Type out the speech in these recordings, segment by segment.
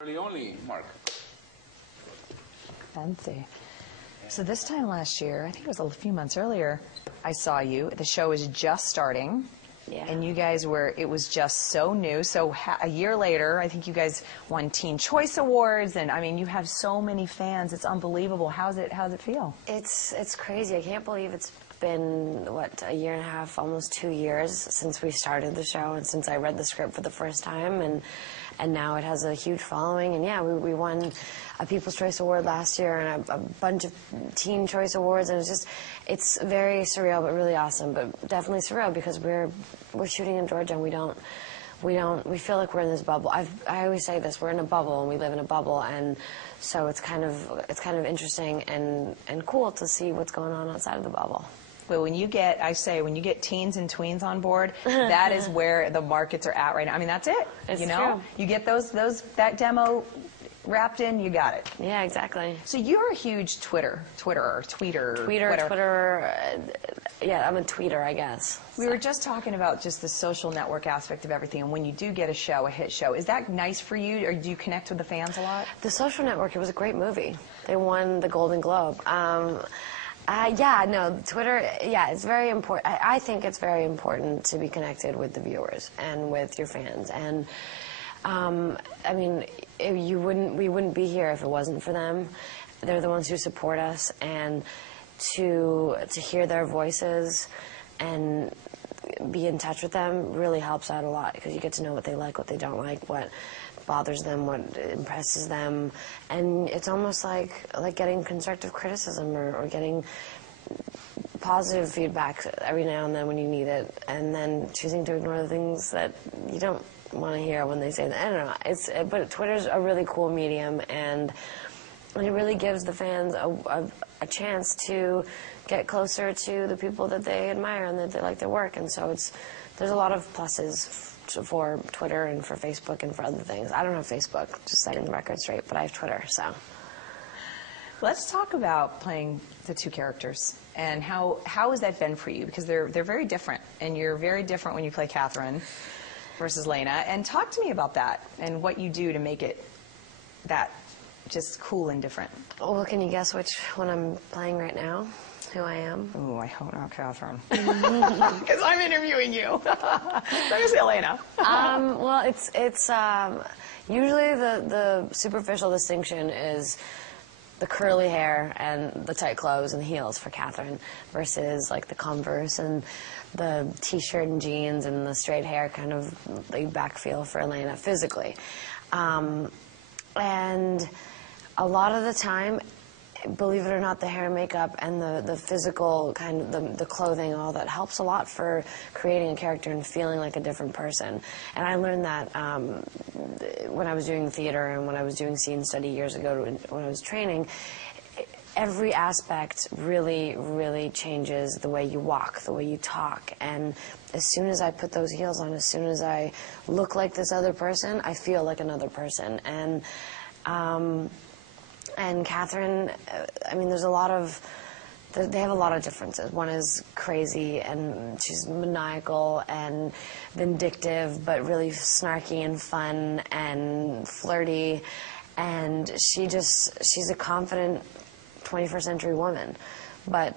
Only, Mark. Fancy. So this time last year, I think it was a few months earlier, I saw you. The show was just starting. Yeah. And you guys were, it was just so new. So a year later, I think you guys won Teen Choice Awards. And I mean, you have so many fans. It's unbelievable. How's it feel? It's crazy. I can't believe it's been, what, a year and a half, almost 2 years since we started the show and since I read the script for the first time. And now it has a huge following. And yeah, we won a People's Choice Award last year and a bunch of Teen Choice Awards. And it's very surreal, but really awesome. But definitely surreal because we're shooting in Georgia and we feel like we're in this bubble. I always say this, we're in a bubble and we live in a bubble. And so it's kind of interesting and cool to see what's going on outside of the bubble. Well, when you get teens and tweens on board, that is where the markets are at right now. I mean, that's it. It's you know, true. You get that demo wrapped in, you got it. Yeah, exactly. So you're a huge tweeter, yeah, I'm a tweeter, I guess. We were just talking about just the social network aspect of everything, and when you do get a hit show, is that nice for you, or do you connect with the fans a lot? The Social Network, it was a great movie. They won the Golden Globe. Yeah, no, Twitter, yeah, it's very important. I think it's very important to be connected with the viewers and with your fans. And, I mean, we wouldn't be here if it wasn't for them. They're the ones who support us, and to hear their voices and be in touch with them really helps out a lot, because you get to know what they like, what they don't like, what bothers them, what impresses them, and it's almost like getting constructive criticism or getting positive feedback every now and then when you need it, and then choosing to ignore the things that you don't want to hear when they say that. I don't know. But Twitter's a really cool medium, and it really gives the fans a chance to get closer to the people that they admire and that they like their work, and so there's a lot of pluses for Twitter and for Facebook and for other things. I don't have Facebook, just setting the record straight, but I have Twitter, so. Let's talk about playing the two characters, and how has that been for you? Because they're very different, and you're very different when you play Catherine versus Lena. And talk to me about that and what you do to make it that just cool and different. Well, can you guess which one I'm playing right now? Who I am? Oh, I hope not Catherine. Because I'm interviewing you. Let me say Elena. Well, it's usually the superficial distinction is the curly hair and the tight clothes and the heels for Catherine versus like the Converse and the t-shirt and jeans and the straight hair, kind of laid back feel for Elena physically. And a lot of the time, believe it or not, the hair and makeup and the physical kind of the clothing, all that helps a lot for creating a character and feeling like a different person. And I learned that when I was doing theater and when I was doing scene study years ago when I was training. Every aspect really, really changes the way you walk, the way you talk. And as soon as I put those heels on, as soon as I look like this other person, I feel like another person. And Catherine, I mean, they have a lot of differences. One is crazy, and she's maniacal and vindictive, but really snarky and fun and flirty. And she's a confident 21st century woman. But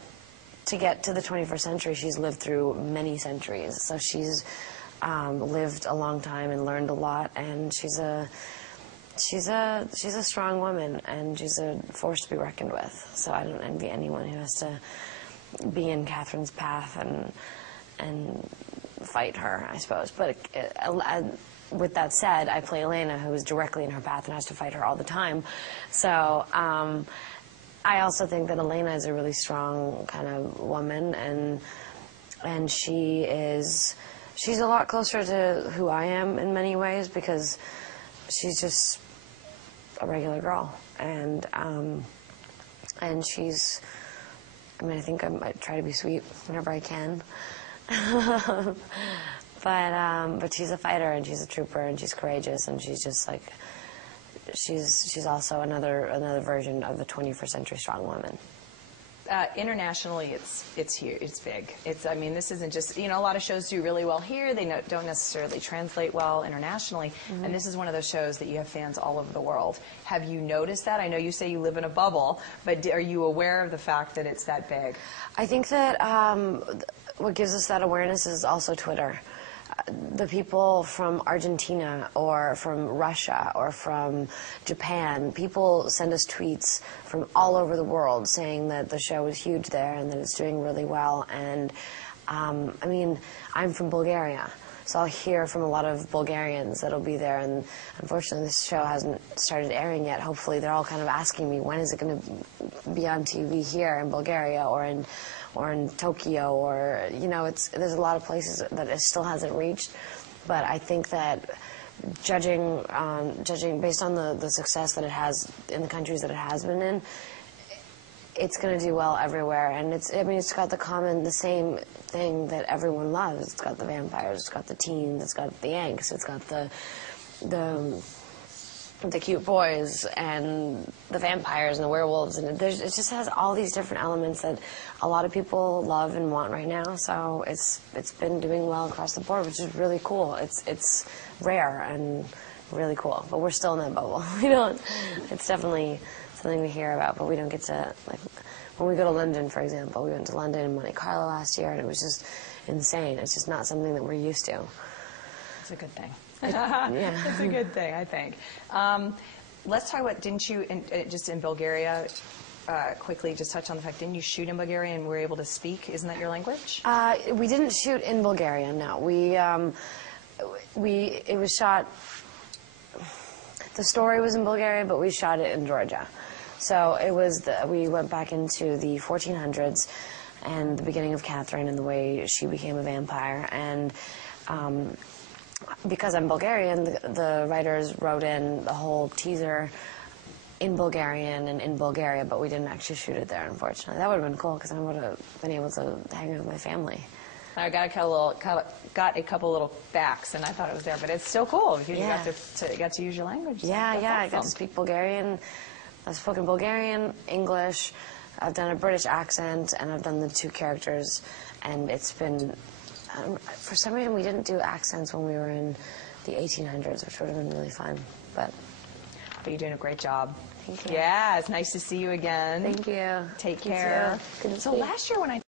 to get to the 21st century, she's lived through many centuries. So she's lived a long time and learned a lot, and she's a strong woman, and she's a force to be reckoned with. So I don't envy anyone who has to be in Catherine's path and fight her, I suppose. But with that said, I play Elena, who is directly in her path and has to fight her all the time. So I also think that Elena is a really strong kind of woman, and she's a lot closer to who I am in many ways, because she's just a regular girl, and she's, I mean, I think I might try to be sweet whenever I can, but she's a fighter, and she's a trooper, and she's courageous, and she's just like, she's also another version of a 21st century strong woman. Internationally, it's huge. It's big. I mean, this isn't just, a lot of shows do really well here. They don't necessarily translate well internationally. And this is one of those shows that you have fans all over the world. Have you noticed that? I know you say you live in a bubble, but are you aware of the fact that it's that big? I think that what gives us that awareness is also Twitter. The people from Argentina or from Russia or from Japan, people send us tweets from all over the world saying that the show is huge there and that it's doing really well. And I mean, I'm from Bulgaria, so I'll hear from a lot of Bulgarians that'll be there. And unfortunately, this show hasn't started airing yet. Hopefully, they're all kind of asking me, when is it going to be on TV here in Bulgaria or in Tokyo, or there's a lot of places that it still hasn't reached. But I think that judging based on the success that it has in the countries that it has been in, it's going to do well everywhere. And it's got the same thing that everyone loves. It's got the vampires, it's got the teens, it's got the angst, it's got the cute boys and the vampires and the werewolves, and it just has all these different elements that a lot of people love and want right now. So it's been doing well across the board, which is really cool. It's rare and really cool, but we're still in that bubble. It's definitely something we hear about, but we don't get to, like, when we go to London, for example. We went to London and Monte Carlo last year, and it was just insane. It's just not something that we're used to. It's a good thing. Yeah. It's a good thing, I think. Let's talk about, didn't you, just in Bulgaria, quickly just touch on the fact, didn't you shoot in Bulgaria and were able to speak? Isn't that your language? We didn't shoot in Bulgaria, no. It was shot, the story was in Bulgaria, but we shot it in Georgia. So it was, we went back into the 1400s and the beginning of Catherine and the way she became a vampire. And because I'm Bulgarian, the writers wrote in the whole teaser in Bulgarian and in Bulgaria, but we didn't actually shoot it there, unfortunately. That would have been cool, because I would have been able to hang out with my family. I got a couple little facts, and I thought it was there, but it's still cool because you got to use your language. Yeah, That's yeah, awesome. I got to speak Bulgarian. I've spoken Bulgarian, English. I've done a British accent, and I've done the two characters, and it's been. For some reason, we didn't do accents when we were in the 1800s, which would have been really fun. But you're doing a great job. Thank you. Yeah, it's nice to see you again. Thank you. Take care. Good to see So you. last year when I